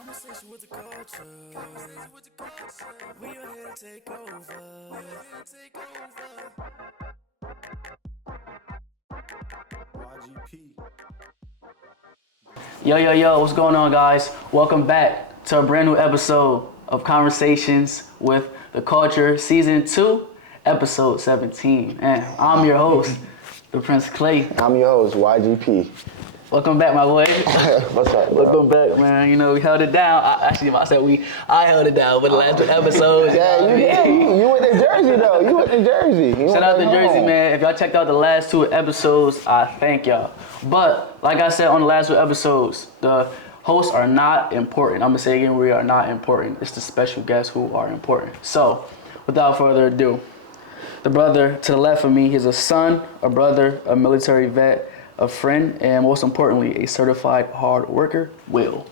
Conversation with the culture. We are here to take over. YGP. Yo, what's going on, guys? Welcome back to a brand new episode of Conversations with the Culture, Season 2, Episode 17. And I'm your host, the Prince Clay. I'm your host, YGP. Welcome back, my boy. What's up, bro? Welcome back, man. You know, we held it down. I held it down with the last two episodes. You went to Jersey, though. You went to Jersey. Shout out to Jersey, man. If y'all checked out the last two episodes, I thank y'all. But, like I said on the last two episodes, the hosts are not important. I'm going to say again, we are not important. It's the special guests who are important. So, without further ado, the brother to the left of me, he's a son, a brother, a military vet, a friend, and most importantly, a certified hard worker, Will.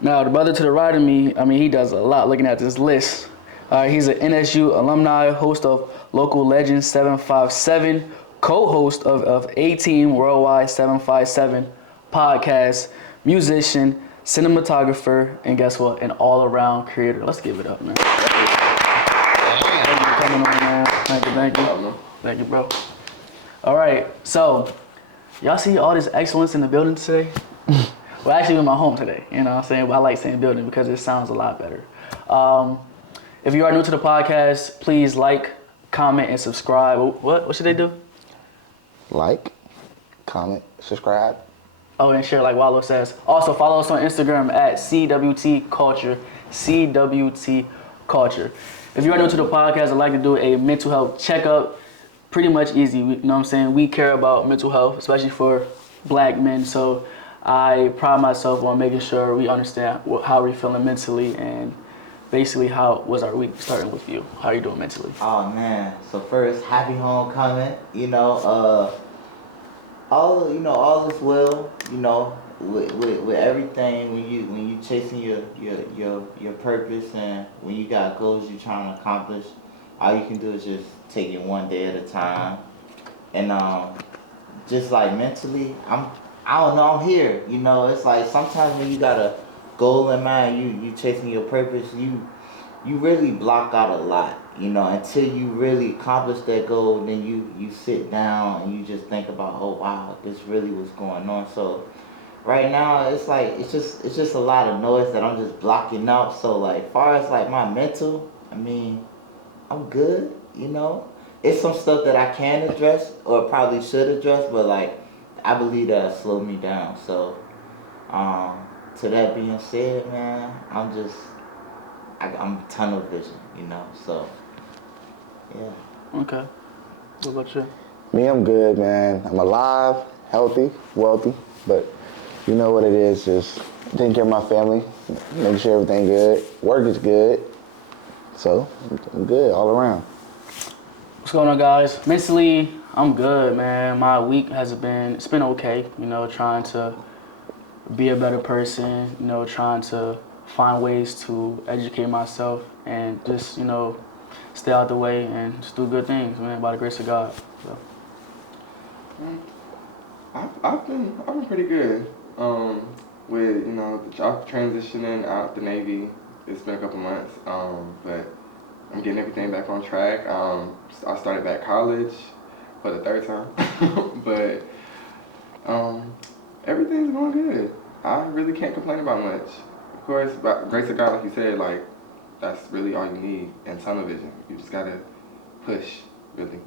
Now, the brother to the right of me, he does a lot looking at this list. He's an NSU alumni, host of Local Legends 757, co-host of A-Team Worldwide 757 podcast, musician, cinematographer, and guess what? An all-around creator. Let's give it up, man. Thank you for coming on, man. Thank you. Thank you, bro. All right, so y'all see all this excellence in the building today? Well, actually, in my home today, you know what I'm saying? But I like saying building because it sounds a lot better. If you are new to the podcast, please like, comment, and subscribe. What should they do? Like, comment, subscribe. Oh, and share like Wallow says. Also, follow us on Instagram at Cwtculture, Cwtculture. If you are new to the podcast, I'd like to do a mental health checkup. Pretty much easy, you know what I'm saying? We care about mental health, especially for black men. So I pride myself on making sure we understand how we're feeling mentally, and basically how was our week, starting with you. How are you doing mentally? Oh man, so first, happy homecoming. All is well. With everything, when you chasing your purpose, and when you got goals you're trying to accomplish, all you can do is just take it one day at a time. And just like mentally, I'm here. It's like sometimes when you got a goal in mind, you chasing your purpose, you really block out a lot. Until you really accomplish that goal, then you sit down and you just think about, oh wow, this really was going on. So right now it's just a lot of noise that I'm just blocking out. So like far as like my mental, I'm good. It's some stuff that I can address or probably should address, but like I believe that slowed me down. So to that being said, man, I'm tunnel vision, so yeah. Okay. What about you? Me, I'm good, man. I'm alive, healthy, wealthy, but you know what it is, just taking care of my family, making sure everything good. Work is good, so I'm good all around. What's going on, guys? Mentally, I'm good, man. My week it's been okay, trying to be a better person, trying to find ways to educate myself and just, stay out the way and just do good things, man, by the grace of God. So. I've been pretty good. With the job transitioning out the Navy, it's been a couple months, but I'm getting everything back on track. I started back college for the third time, but everything's going good. I really can't complain about much. Of course, by the grace of God, like you said, like that's really all you need in tunnel vision. You just gotta push, really.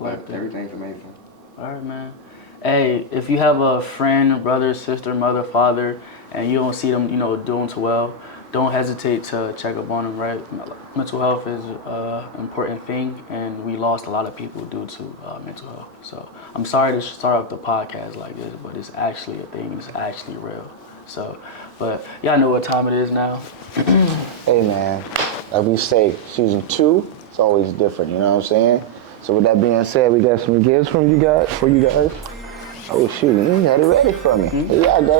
Like everything's amazing. All right, man. Hey, if you have a friend, brother, sister, mother, father, and you don't see them, doing too well, don't hesitate to check up on them, right? Mental health is an important thing, and we lost a lot of people due to mental health. So I'm sorry to start off the podcast like this, but it's actually a thing. It's actually real. So, but y'all know what time it is now. Hey, man, like we say, season 2, it's always different, you know what I'm saying? So with that being said, we got some gifts for you guys. Oh shoot, you had it ready for me. Here y'all go,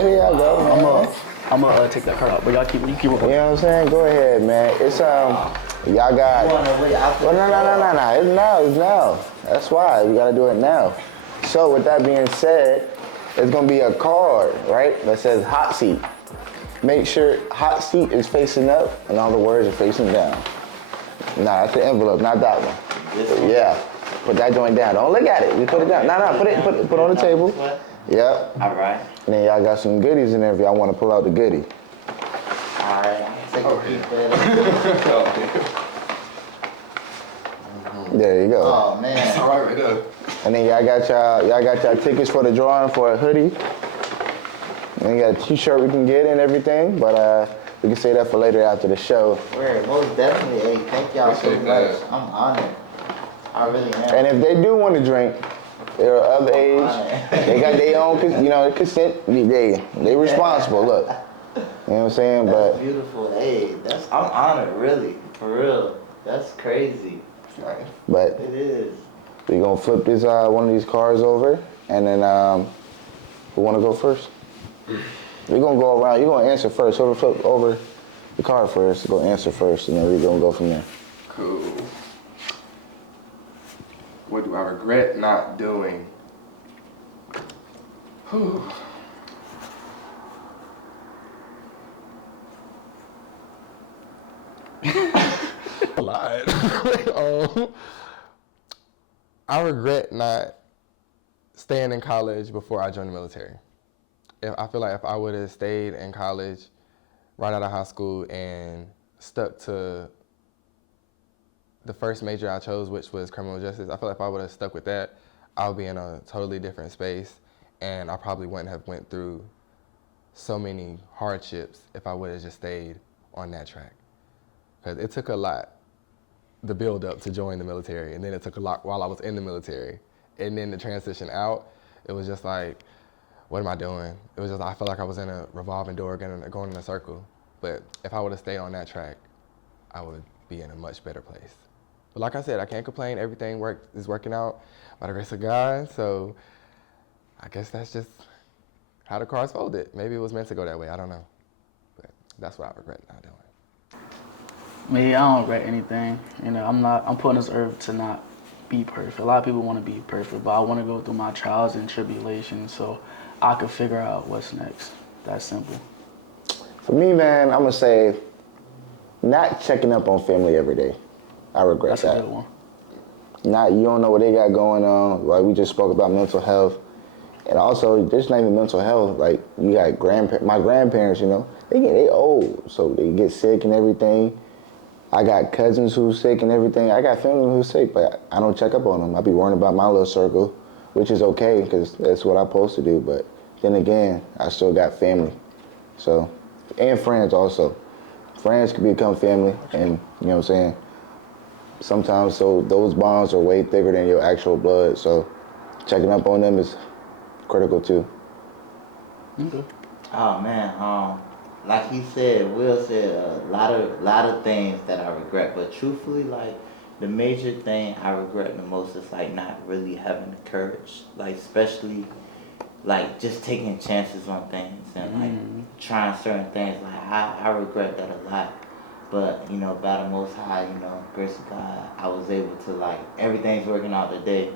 man. I'm gonna take that card out, but y'all keep working. You know what I'm saying? Go ahead, man. It's y'all got. Well, no. It's now. That's why we gotta do it now. So with that being said, it's gonna be a card, right, that says hot seat. Make sure hot seat is facing up and all the words are facing down. Nah, that's the envelope, not that one. This one? Yeah, put that joint down. Don't look at it. You put it down. No, put it on the table. Yep. All right. And then y'all got some goodies in there if y'all want to pull out the goodie. All right. Take a peek at it. There you go. Oh man. All right there. And then y'all got y'all tickets for the drawing for a hoodie. And you got a t-shirt we can get and everything, but we can say that for later after the show. Word, most definitely. Hey, thank y'all so much. I'm honored. I really am. And if they do want to drink, they're of age. They got their own, consent. They responsible. Look, you know what I'm saying? That's beautiful. Hey, I'm honored, really, for real. That's crazy. Nice. But It is. we gonna flip this one of these cards over, and then we want to go first. We're gonna go around. You're gonna answer first. So we flip over the card first. Go answer first, and then we're gonna go from there. Cool. What do I regret not doing? Whew. A lot. I regret not staying in college before I joined the military. I feel like if I would have stayed in college right out of high school and stuck to the first major I chose, which was criminal justice, I feel like if I would have stuck with that, I would be in a totally different space, and I probably wouldn't have went through so many hardships if I would have just stayed on that track. Because it took a lot, the build up to join the military, and then it took a lot while I was in the military. And then the transition out, it was just like, what am I doing? It was just, I felt like I was in a revolving door going in a circle. But if I would have stayed on that track, I would be in a much better place. But like I said, I can't complain. Everything is working out by the grace of God. So I guess that's just how the cards folded. Maybe it was meant to go that way. I don't know. But that's what I regret not doing. Me, I don't regret anything. I'm put on this earth to not be perfect. A lot of people want to be perfect, but I want to go through my trials and tribulations so I could figure out what's next. That's simple. For me, man, I'm gonna say not checking up on family every day. I regret That's that. a good one. You don't know what they got going on. Like we just spoke about mental health. And also, just not even mental health. Like you got my grandparents, they old, so they get sick and everything. I got cousins who's sick and everything. I got family who's sick, but I don't check up on them. I be worrying about my little circle, which is okay because that's what I'm supposed to do. But then again, I still got family. So, and friends also. Friends can become family, and you know what I'm saying? Sometimes those bonds are way thicker than your actual blood. So, checking up on them is critical too. Okay. Oh man, like he said, Will said a lot of things that I regret, but truthfully, like the major thing I regret the most is like not really having the courage, like especially like just taking chances on things and like trying certain things. Like I regret that a lot, but by the Most High, grace of God, I was able to like everything's working out today,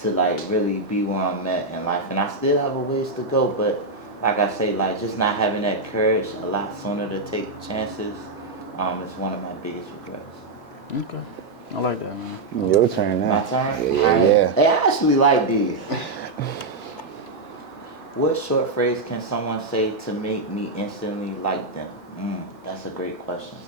to like really be where I'm at in life, and I still have a ways to go, but. Like I say, like just not having that courage a lot sooner to take chances is one of my biggest regrets. Okay. I like that, man. Your turn now. My turn? Yeah. Hey, I actually like these. What short phrase can someone say to make me instantly like them? That's a great question.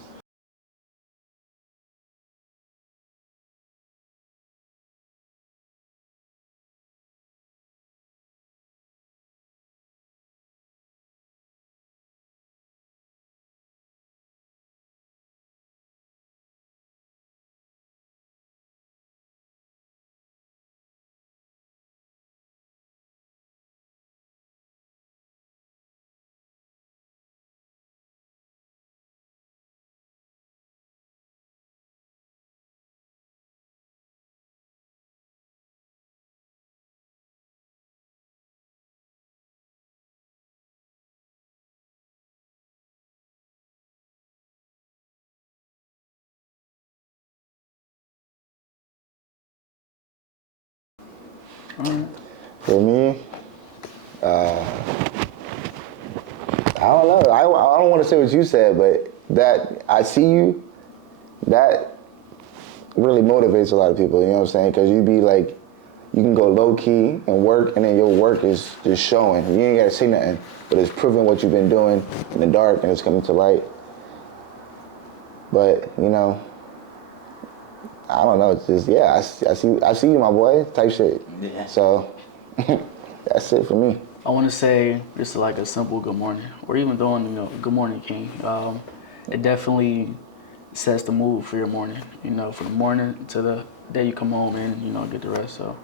For me, I don't know. I don't want to say what you said, but that I see you, that really motivates a lot of people. You know what I'm saying? Because you be like, you can go low key and work, and then your work is just showing. You ain't got to say nothing, but it's proving what you've been doing in the dark, and it's coming to light. But you know, I don't know. It's just I see you, my boy, type shit. Yeah. So that's it for me. I want to say just like a simple good morning, or even throwing, good morning, King. It definitely sets the mood for your morning, from the morning to the day you come home and, get the rest. So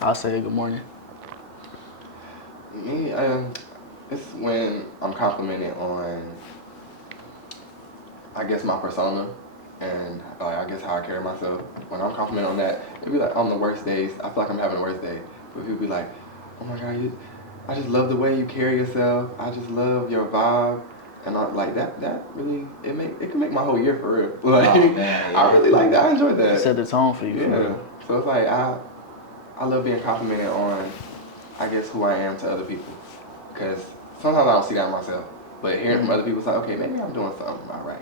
I'll say good morning. Me, it's when I'm complimented on, I guess, my persona and I guess how I carry myself. When I'm complimented on that, it'd be like on the worst days, I feel like I'm having the worst day. But people be like, oh my God, I just love the way you carry yourself. I just love your vibe. And I like that really, it can make my whole year for real. Like, oh, man, yeah. I really like that. I enjoy that. Set the tone for you. Yeah. So it's like, I love being complimented on, I guess, who I am to other people. Because sometimes I don't see that in myself. But hearing from other people, it's like, okay, maybe I'm doing something all right.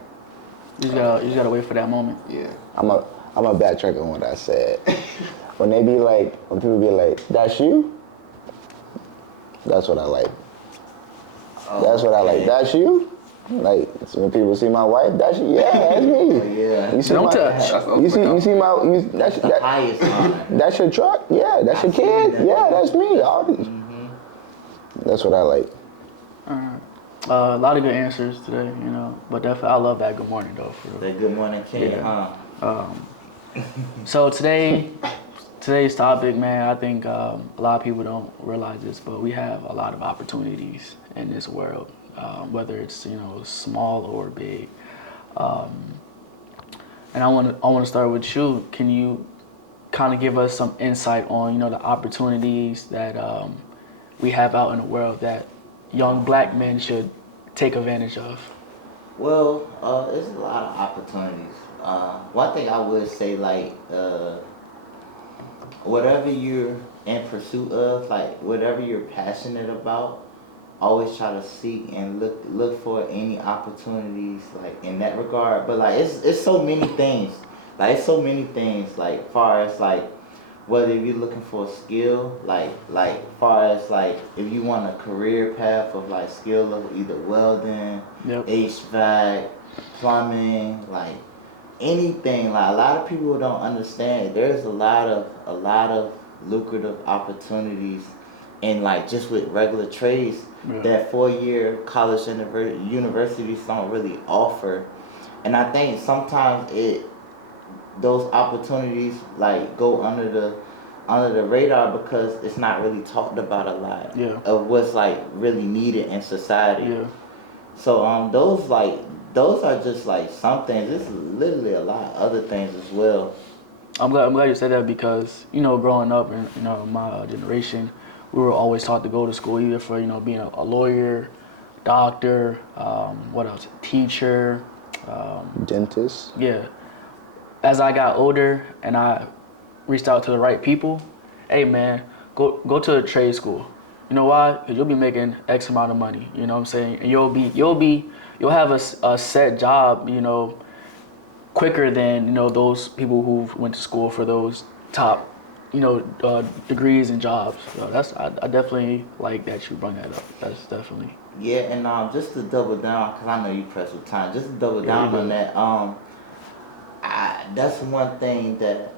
You just gotta wait for that moment. Yeah. I'm a backtrack on what I said. When people be like, that's you? That's what I like. Oh, That's what I like. That's you? Like, so when people see my wife, that's you? Yeah, that's me. Yeah. You see Don't my, touch. You see my, That's the highest honor. that's your truck? Yeah, that's your kid? Yeah, that's me. All these. That's what I like. A lot of good answers today, but definitely I love that good morning though. For real. The good morning, King, huh? So today's topic, man, I think a lot of people don't realize this, but we have a lot of opportunities in this world, whether it's small or big. And I want to start with you. Can you kind of give us some insight on the opportunities that we have out in the world that young black men should take advantage of? Well, there's a lot of opportunities. One thing I would say, like, whatever you're in pursuit of, like whatever you're passionate about, always try to seek and look for any opportunities like in that regard. But like it's so many things. Like it's so many things like far as like whether you're looking for a skill, like far as like if you want a career path of like skill of either welding, HVAC, plumbing, like anything. Like a lot of people don't understand there's a lot of lucrative opportunities in like just with regular trades that 4-year college universities don't really offer. And I think sometimes those opportunities like go under the radar because it's not really talked about a lot of what's like really needed in society. So those are just like some things. There's literally a lot of other things as well. I'm glad you said that because growing up in my generation, we were always taught to go to school either for being a lawyer, doctor, what else, teacher, dentist. Yeah. As I got older and I reached out to the right people, hey man, go to a trade school. You know why? Because you'll be making X amount of money. You know what I'm saying? And you'll have a set job. Quicker than those people who went to school for those top degrees and jobs. So I definitely like that you brought that up. That's definitely. Yeah, and just to double down, because I know you pressed with time, just to double down on that, that's one thing that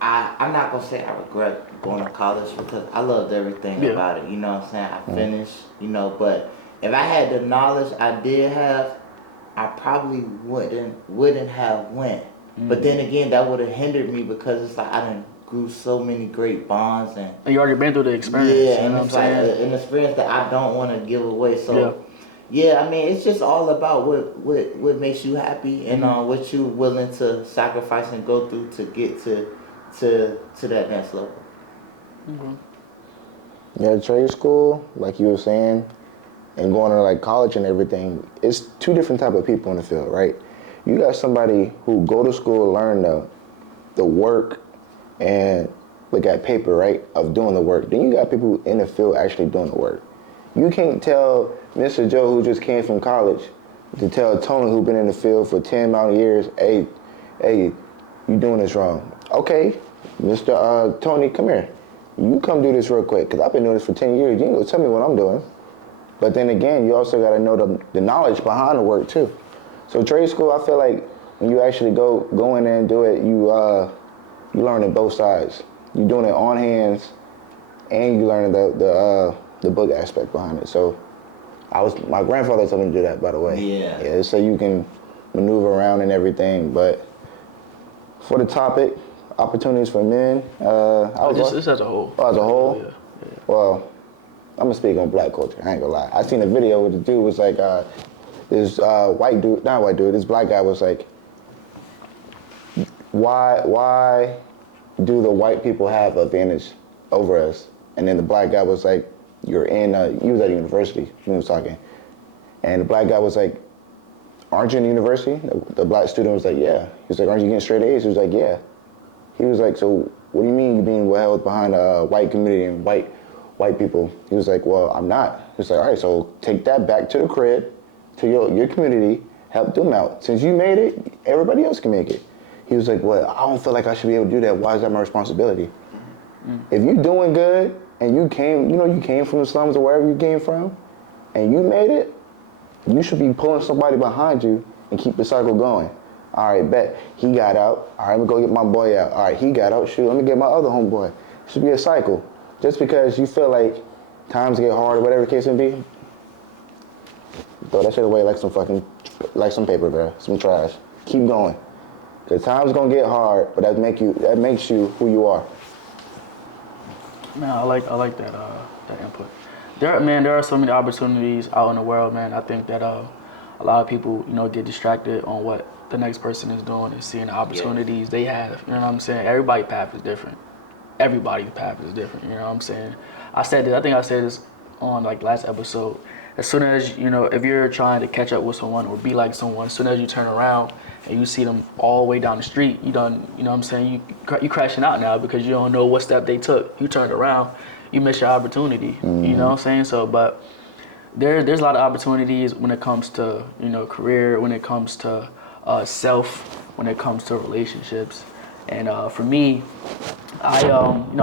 I'm not going to say I regret going to college because I loved everything about it. You know what I'm saying? I finished, but if I had the knowledge I did have, I probably wouldn't have went. But then again, that would have hindered me because it's like I done grew so many great bonds and you already been through the experience. Yeah, and it's like an experience that I don't want to give away. So yeah, I mean, it's just all about what makes you happy and what you're willing to sacrifice and go through to get to that next level. Yeah, trade school, like you were saying, and going to like college and everything, it's two different type of people in the field, right? You got somebody who go to school, learn the work and look at paper, right, of doing the work. Then you got people in the field actually doing the work. You can't tell Mr. Joe, who just came from college, to tell Tony, who's been in the field for 10 amount of years, hey, you doing this wrong. Okay, Mr. Tony, come here. You come do this real quick, because I've been doing this for 10 years. You ain't gonna tell me what I'm doing. But then again, you also got to know the knowledge behind the work, too. So trade school, I feel like when you actually go in there and do it, you learn it both sides. You're doing it on hands, and you learning the book aspect behind it. So my grandfather told me to do that, by the way. Yeah. So you can maneuver around and everything. But for the topic, opportunities for men, This as a whole. Oh, as a whole? Yeah. Well, I'm gonna speak on black culture. I ain't gonna lie. I seen a video where the dude was like, this this black guy was like, why do the white people have advantage over us? And then the black guy was like, he was at university, he was talking. And the black guy was like, aren't you in university? The black student was like, yeah. He was like, aren't you getting straight A's? He was like, yeah. He was like, so what do you mean you're being held behind a white community and white people? He was like, well, I'm not. He was like, all right, so take that back to the crib, to your community, help them out. Since you made it, everybody else can make it. He was like, well, I don't feel like I should be able to do that. Why is that my responsibility? Mm-hmm. If you're doing good and you came from the slums or wherever you came from, and you made it, you should be pulling somebody behind you and keep the cycle going. All right, bet. He got out. All right, let me go get my boy out. All right, he got out. Shoot, let me get my other homeboy. It should be a cycle. Just because you feel like times get hard or whatever the case may be, throw that shit away like some paper, bro. Some trash. Keep going. Cause times gonna get hard, but that makes you who you are. Man, I like that input. There are so many opportunities out in the world, man. I think that a lot of people, get distracted on what the next person is doing and seeing the opportunities they have. You know what I'm saying? Everybody's path is different. Everybody's path is different. You know what I'm saying? I think I said this on last episode. As soon as, if you're trying to catch up with someone or be like someone, as soon as you turn around and you see them all the way down the street, you done, you know what I'm saying, you crashing out now because you don't know what step they took. You turned around, you missed your opportunity. Mm-hmm. You know what I'm saying? So, but there's a lot of opportunities when it comes to, career, when it comes to self, when it comes to relationships. And for me, I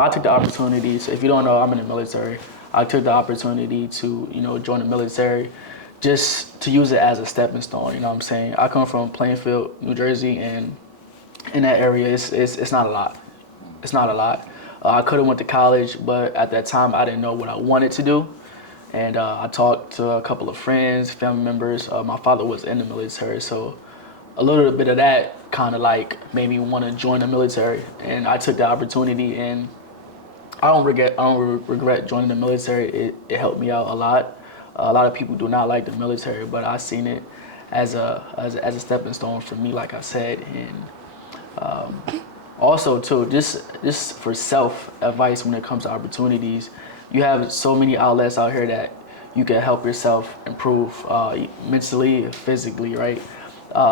took the opportunity. So if you don't know, I'm in the military. I took the opportunity to, join the military just to use it as a stepping stone, you know what I'm saying? I come from Plainfield, New Jersey, and in that area, it's not a lot. It's not a lot. I could have went to college, but at that time, I didn't know what I wanted to do. And I talked to a couple of friends, family members. My father was in the military, so a little bit of that kind of made me want to join the military. And I took the opportunity, and I don't regret joining the military. It helped me out a lot. A lot of people do not like the military, but I seen it as a stepping stone for me, like I said. And also too, just for self advice when it comes to opportunities, you have so many outlets out here that you can help yourself improve mentally, physically, right?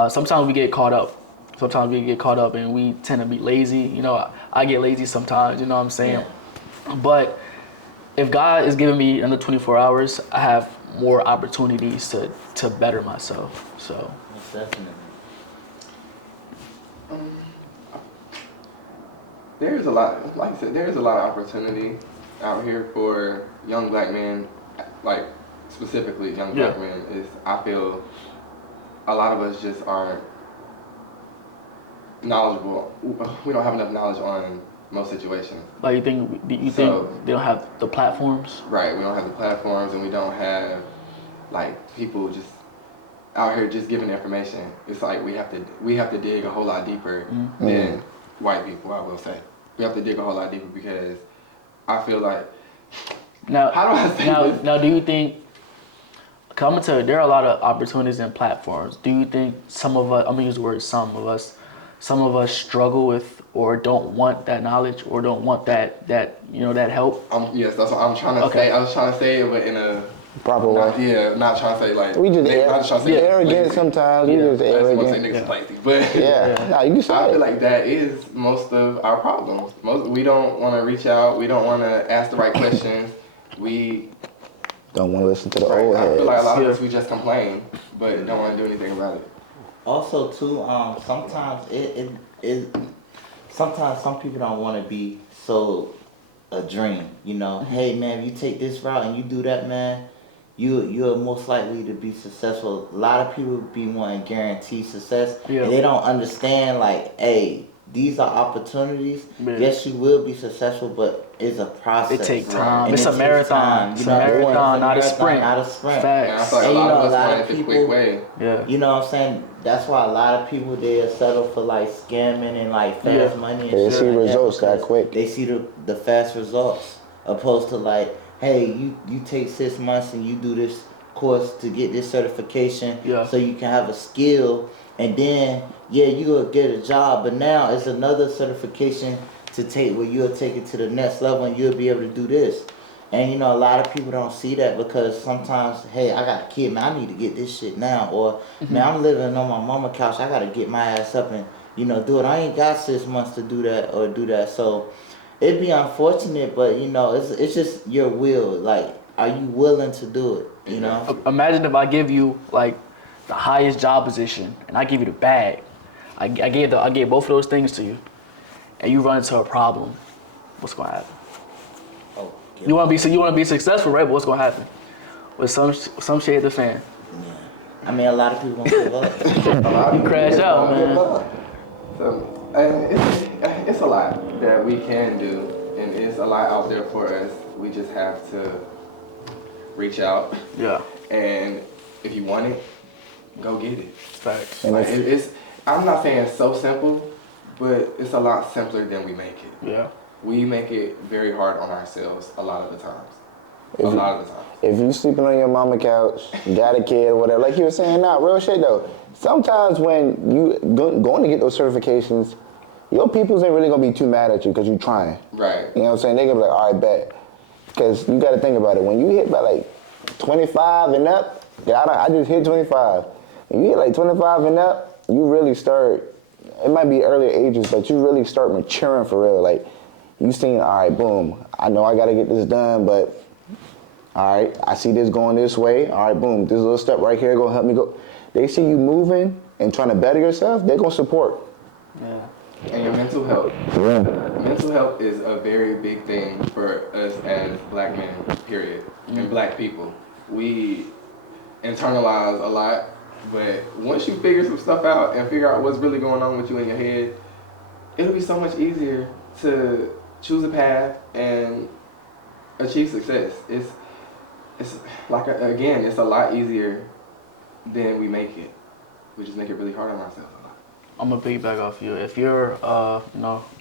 Sometimes we get caught up. And we tend to be lazy. I get lazy sometimes. You know what I'm saying? Yeah. But if God is giving me another 24 hours, I have more opportunities to better myself. So. Most definitely. There's a lot, like I said, there's a lot of opportunity out here for young black men, specifically young black men. I feel a lot of us just aren't knowledgeable. We don't have enough knowledge on most situations. You think they don't have the platforms? Right, we don't have the platforms, and we don't have people just out here just giving information. It's we have to dig a whole lot deeper than white people, I will say. We have to dig a whole lot deeper because I feel like how do I say this? Now do you think, cause I'm gonna tell you, there are a lot of opportunities and platforms. Do you think some of us, I'm gonna use the word some of us struggle with or don't want that knowledge or don't want that help? Yes, that's what I'm trying to say. I was trying to say it, but in a proper way. Not trying to say we just arrogant sometimes. We just arrogant. I say niggas lazy, but no, you can say I feel like that is most of our problems. We don't want to reach out. We don't want to ask the right questions. We Don't want to listen to the Right. old I heads. feel like a lot of us, we just complain, but don't want to do anything about it. Also, too, sometimes sometimes some people don't want to be so a dream. You know, hey man, if you take this route and you do that, man, you're most likely to be successful. A lot of people be wanting guaranteed success, and they don't understand like, hey, these are opportunities. Yeah. Yes, you will be successful, but it's a process. It takes time. And It's a marathon. time, It's a marathon, not a sprint. Not a sprint. And I Facts. feel like And a you lot know, of a us lot want of it the people, quick way. Yeah. you know what I'm saying? That's why a lot of people, they settle for like scamming and like fast money and They shit see like results that because quick. They see the fast results opposed to like, hey, you take 6 months and you do this course to get this certification so you can have a skill, and then you will get a job, but now it's another certification to take where you'll take it to the next level and you'll be able to do this. And you know, a lot of people don't see that because sometimes, hey, I got a kid, man, I need to get this shit now. Or, man, I'm living on my mama couch, I got to get my ass up and, you know, do it. I ain't got 6 months to do that or do that. So it'd be unfortunate, but, you know, it's just your will. Like, are you willing to do it, you know? Imagine if I give you like the highest job position and I give you the bag. I gave both of those things to you, and you run into a problem. What's gonna happen? Oh, You wanna be successful, right? But what's gonna happen? With some shade of the fan. yeah. I mean, a lot of people won't give up. You crash out, man. So, it's a lot that we can do, and it's a lot out there for us. We just have to reach out. Yeah. And if you want it, go get it. Facts. And Like, I'm not saying it's so simple, but it's a lot simpler than we make it. Yeah. We make it very hard on ourselves a lot of the times. A lot of the times. If you sleeping on your mama couch, got a kid or whatever, like you were saying, real shit though. Sometimes when you going to get those certifications, your peoples ain't really gonna be too mad at you because you trying. Right. You know what I'm saying? They gonna be like, all right, bet. Because you got to think about it. When you hit by like 25 and up, I just hit 25. When you hit like 25 and up, you really start, it might be earlier ages, but you really start maturing for real. Like, you saying, all right, boom, I know I got to get this done, but all right, I see this going this way. All right, boom, this little step right here going to help me go. They see you moving and trying to better yourself, they're going to support. Yeah. And your mental health. Yeah. Mental health is a very big thing for us as black men, period, and black people. We internalize a lot, but once you figure some stuff out and figure out what's really going on with you in your head, it'll be so much easier to choose a path and achieve success. It's like, again, it's a lot easier than we make it. We just make it really hard on ourselves. I'm gonna piggyback off you. If you're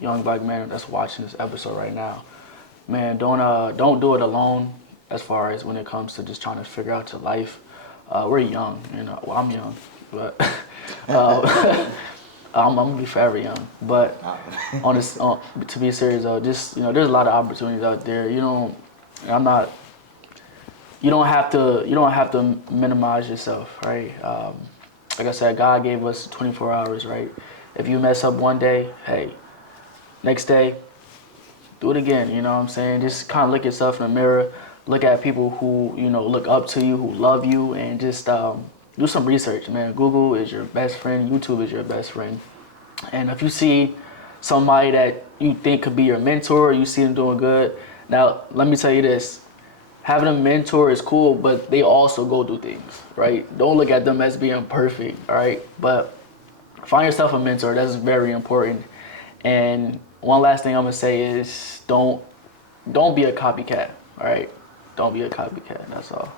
young black man that's watching this episode right now, man, don't do it alone as far as when it comes to just trying to figure out your life. We're young, you know. Well, I'm young, but I'm gonna be forever young. But to be serious though, just there's a lot of opportunities out there. You don't have to minimize yourself, right? Like I said, God gave us 24 hours, right? If you mess up one day, hey, next day, do it again, you know what I'm saying? Just kind of look yourself in the mirror, look at people who, look up to you, who love you, and just do some research, man. Google is your best friend, YouTube is your best friend. And if you see somebody that you think could be your mentor, you see them doing good, now, let me tell you this. Having a mentor is cool, but they also go do things, right? Don't look at them as being perfect, all right? But find yourself a mentor. That's very important. And one last thing I'm gonna say is don't be a copycat, all right? Don't be a copycat. That's all.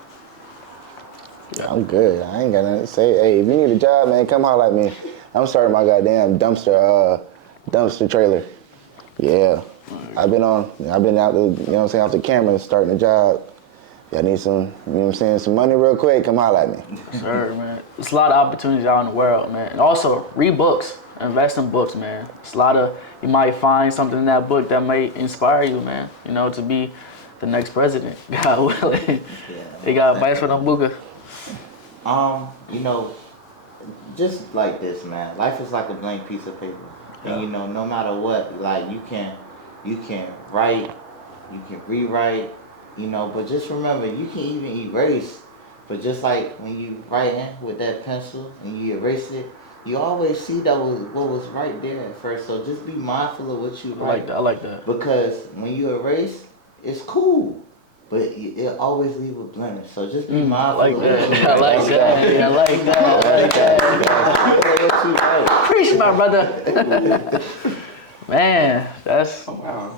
Yeah. I'm good. I ain't got nothing to say. Hey, if you need a job, man, come holler at me. I'm starting my goddamn dumpster trailer. Yeah. I've been out the, off the camera starting a job. Y'all need some, some money real quick, come holler at me. Sure, man. There's a lot of opportunities out in the world, man. And also, read books. Invest in books, man. It's a lot of, you might find something in that book that may inspire you, man, to be the next president. God willing. Yeah. They got advice for them, Booga? Just like this, man. Life is like a blank piece of paper. Yeah. And no matter what, like you can write, you can rewrite, you know. But just remember, you can even erase. But just like when you writing with that pencil and you erase it, you always see that was what was right there at first. So just be mindful of what you write. I like that. Because when you erase, it's cool, but it always leave a blemish. So just be mindful of what you write. I like that. I like that. Preach, my brother. Man, that's Wow.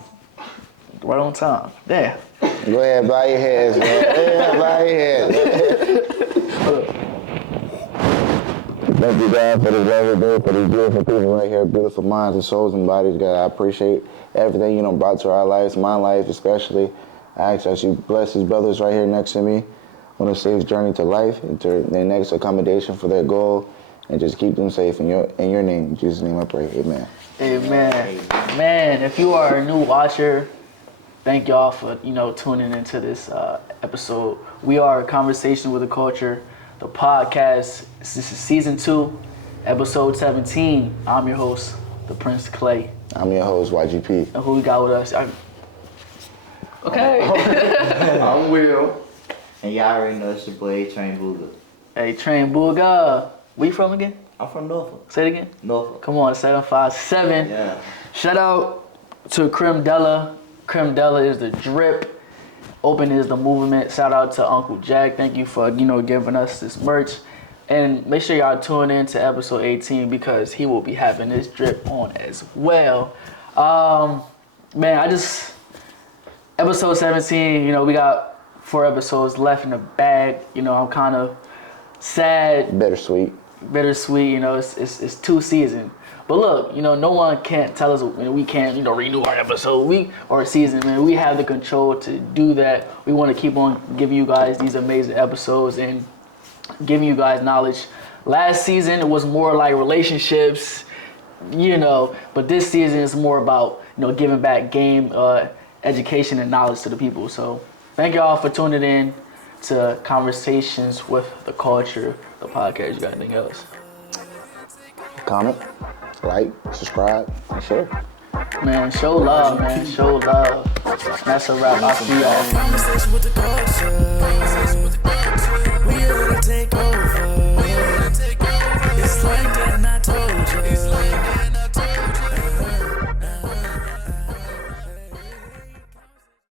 right on time. Damn. Go ahead, bow your heads, man. Yeah, bow your heads. Thank you, God, for this lovely day, for these beautiful people right here, beautiful minds and souls and bodies. God, I appreciate everything you brought to our lives, my life especially. I ask that you bless these brothers right here next to me on a safe journey to life and to their next accommodation for their goal, and just keep them safe in your name. In Jesus' name I pray. Amen. Amen. Man, if you are a new watcher, thank y'all for tuning into this episode. We are a Conversation with the Culture, the podcast. This is season 2, episode 17. I'm your host, the Prince Clay. I'm your host, YGP. And who we got with us? Okay. I'm Will. And y'all already know it's your boy Train Booga. Hey, Train Booga. Where you from again? I'm from Norfolk. Say it again. Norfolk. Come on, 757. Yeah. Shout out to Creme Della. Creme Della is the drip. Open is the movement. Shout out to Uncle Jack. Thank you for giving us this merch. And make sure y'all tune in to episode 18 because he will be having this drip on as well. Man, episode 17, we got 4 episodes left in the bag. I'm kind of sad. Bittersweet. It's 2 seasons. But look, no one can't tell us we can't, renew our episode week or season, man. We have the control to do that. We want to keep on giving you guys these amazing episodes and giving you guys knowledge. Last season, it was more like relationships, but this season is more about, giving back game, education and knowledge to the people. So thank y'all for tuning in to Conversations with the Culture, the podcast. You got anything else? Comment, like, subscribe, and share. Man, show love, man. Show love. That's a wrap. I'll see y'all. Conversation with the culture.